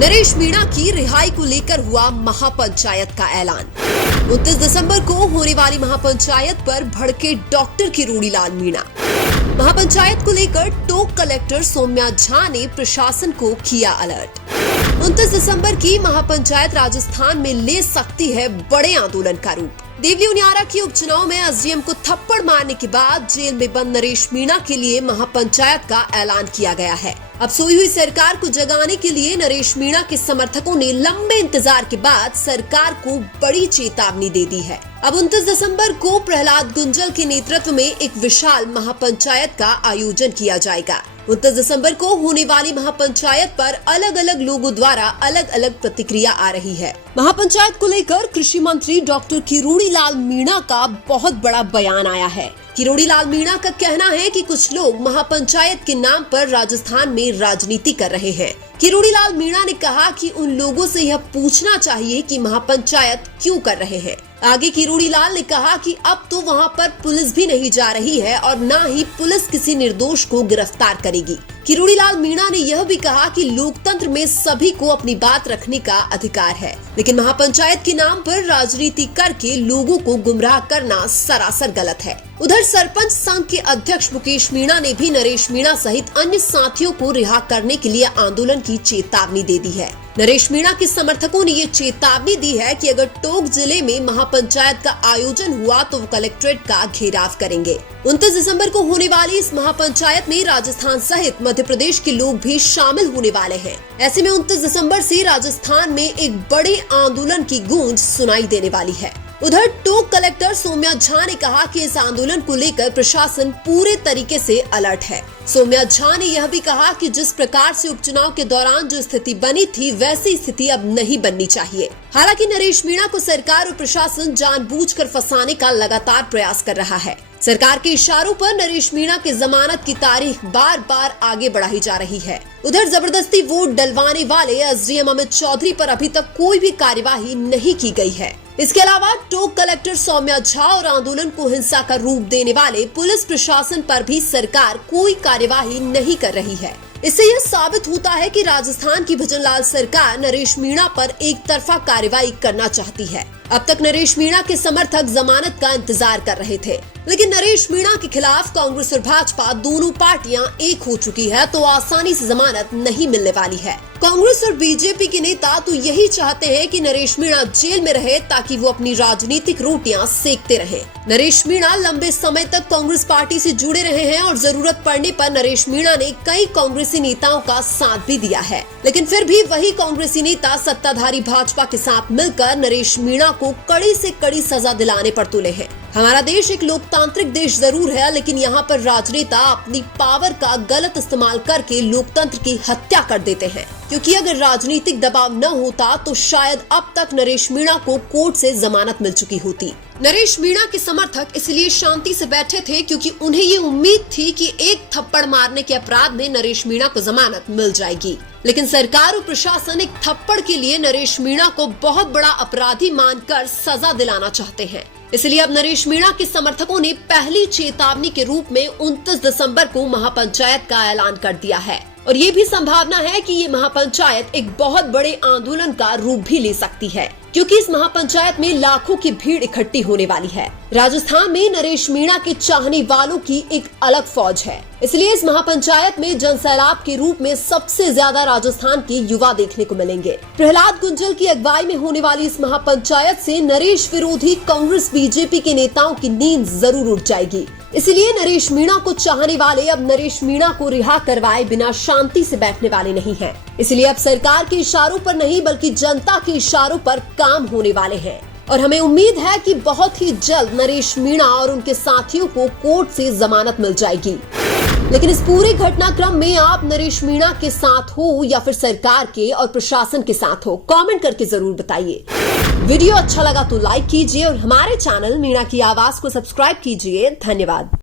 नरेश मीणा की रिहाई को लेकर हुआ महापंचायत का ऐलान। 29 दिसंबर को होने वाली महापंचायत पर भड़के डॉक्टर किरोड़ीलाल मीणा। महापंचायत को लेकर टोंक कलेक्टर सौम्या झा ने प्रशासन को किया अलर्ट। 29 दिसंबर की महापंचायत राजस्थान में ले सकती है बड़े आंदोलन का रूप। देवली उनियारा के उपचुनाव में एसडीएम को थप्पड़ मारने के बाद जेल में बंद नरेश मीणा के लिए महापंचायत का ऐलान किया गया है। अब सोई हुई सरकार को जगाने के लिए नरेश मीणा के समर्थकों ने लंबे इंतजार के बाद सरकार को बड़ी चेतावनी दे दी है। अब 29 दिसंबर को प्रहलाद गुंजल के नेतृत्व में एक विशाल महापंचायत का आयोजन किया जाएगा। 29 दिसंबर को होने वाली महापंचायत पर अलग अलग लोगों द्वारा अलग अलग प्रतिक्रिया आ रही है। महापंचायत को लेकर कृषि मंत्री डॉक्टर किरोड़ीलाल मीणा का बहुत बड़ा बयान आया है। किरोड़ीलाल मीणा का कहना है कि कुछ लोग महापंचायत के नाम पर राजस्थान में राजनीति कर रहे हैं। किरोड़ीलाल मीणा ने कहा कि उन लोगों से यह पूछना चाहिए कि महापंचायत क्यों कर रहे हैं। आगे किरोड़ीलाल ने कहा कि अब तो वहां पर पुलिस भी नहीं जा रही है और न ही पुलिस किसी निर्दोष को गिरफ्तार करेगी। किरोड़ीलाल मीणा ने यह भी कहा कि लोकतंत्र में सभी को अपनी बात रखने का अधिकार है, लेकिन महापंचायत के नाम पर राजनीति करके लोगों को गुमराह करना सरासर गलत है। उधर सरपंच संघ के अध्यक्ष मुकेश मीणा ने भी नरेश मीणा सहित अन्य साथियों को रिहा करने के लिए आंदोलन की चेतावनी दे दी है। नरेश मीणा के समर्थकों ने ये चेतावनी दी है कि अगर टोंक जिले में महापंचायत का आयोजन हुआ तो वो कलेक्ट्रेट का घेराव करेंगे। 29 दिसंबर को होने वाली इस महापंचायत में राजस्थान सहित मध्य प्रदेश के लोग भी शामिल होने वाले हैं। ऐसे में 29 दिसंबर से राजस्थान में एक बड़े आंदोलन की गूंज सुनाई देने वाली है। उधर टोंक कलेक्टर सौम्या झा ने कहा कि इस आंदोलन को लेकर प्रशासन पूरे तरीके से अलर्ट है। सौम्या झा ने यह भी कहा कि जिस प्रकार से उपचुनाव के दौरान जो स्थिति बनी थी वैसी स्थिति अब नहीं बननी चाहिए। हालांकि नरेश मीणा को सरकार और प्रशासन जानबूझकर फंसाने का लगातार प्रयास कर रहा है। सरकार के इशारों पर नरेश मीणा की जमानत की तारीख बार बार आगे बढ़ाई जा रही है। उधर जबरदस्ती वोट डलवाने वाले एसडीएम अमित चौधरी पर अभी तक कोई भी कार्यवाही नहीं की गई है। इसके अलावा टोंक कलेक्टर सौम्या झा और आंदोलन को हिंसा का रूप देने वाले पुलिस प्रशासन पर भी सरकार कोई कार्यवाही नहीं कर रही है। इससे यह साबित होता है कि राजस्थान की भजनलाल सरकार नरेश मीणा पर एक तरफा कार्रवाई करना चाहती है। अब तक नरेश मीणा के समर्थक जमानत का इंतजार कर रहे थे, लेकिन नरेश मीणा के खिलाफ कांग्रेस और भाजपा दोनों पार्टियां एक हो चुकी है तो आसानी से जमानत नहीं मिलने वाली है। कांग्रेस और बीजेपी के नेता तो यही चाहते हैं कि नरेश मीणा जेल में रहे ताकि वो अपनी राजनीतिक रोटियां सेकते रहे। नरेश मीणा लंबे समय तक कांग्रेस पार्टी से जुड़े रहे हैं और जरूरत पड़ने पर नरेश मीणा ने कई कांग्रेसी नेताओं का साथ भी दिया है, लेकिन फिर भी वही कांग्रेसी नेता सत्ताधारी भाजपा के साथ मिलकर नरेश मीणा को कड़ी से कड़ी सजा दिलाने पर तुले हैं। हमारा देश एक लोकतांत्रिक देश जरूर है, लेकिन यहाँ पर राजनेता अपनी पावर का गलत इस्तेमाल करके लोकतंत्र की हत्या कर देते हैं, क्योंकि अगर राजनीतिक दबाव न होता तो शायद अब तक नरेश मीणा को कोर्ट से जमानत मिल चुकी होती। नरेश मीणा के समर्थक इसलिए शांति से बैठे थे क्योंकि उन्हें ये उम्मीद थी कि एक थप्पड़ मारने के अपराध में नरेश मीणा को जमानत मिल जाएगी, लेकिन सरकार और प्रशासन एक थप्पड़ के लिए नरेश मीणा को बहुत बड़ा अपराधी मानकर सजा दिलाना चाहते हैं। इसलिए अब नरेश मीणा के समर्थकों ने पहली चेतावनी के रूप में 29 दिसंबर को महापंचायत का ऐलान कर दिया है और ये भी संभावना है कि ये महापंचायत एक बहुत बड़े आंदोलन का रूप भी ले सकती है, क्योंकि इस महापंचायत में लाखों की भीड़ इकट्ठी होने वाली है। राजस्थान में नरेश मीणा के चाहने वालों की एक अलग फौज है, इसलिए इस महापंचायत में जनसैलाब के रूप में सबसे ज्यादा राजस्थान के युवा देखने को मिलेंगे। प्रहलाद गुंजल की अगुवाई में होने वाली इस महापंचायत से नरेश विरोधी कांग्रेस बीजेपी के नेताओं की नींद जरूर उठ जाएगी। इसलिए नरेश मीणा को चाहने वाले अब नरेश मीणा को रिहा करवाए बिना शांति से बैठने वाले नहीं हैं। इसलिए अब सरकार के इशारों पर नहीं बल्कि जनता के इशारों पर काम होने वाले हैं और हमें उम्मीद है कि बहुत ही जल्द नरेश मीणा और उनके साथियों को कोर्ट से जमानत मिल जाएगी। लेकिन इस पूरे घटनाक्रम में आप नरेश मीणा के साथ हो या फिर सरकार के और प्रशासन के साथ हो, कमेंट करके जरूर बताइए। वीडियो अच्छा लगा तो लाइक कीजिए और हमारे चैनल मीणा की आवाज को सब्सक्राइब कीजिए। धन्यवाद।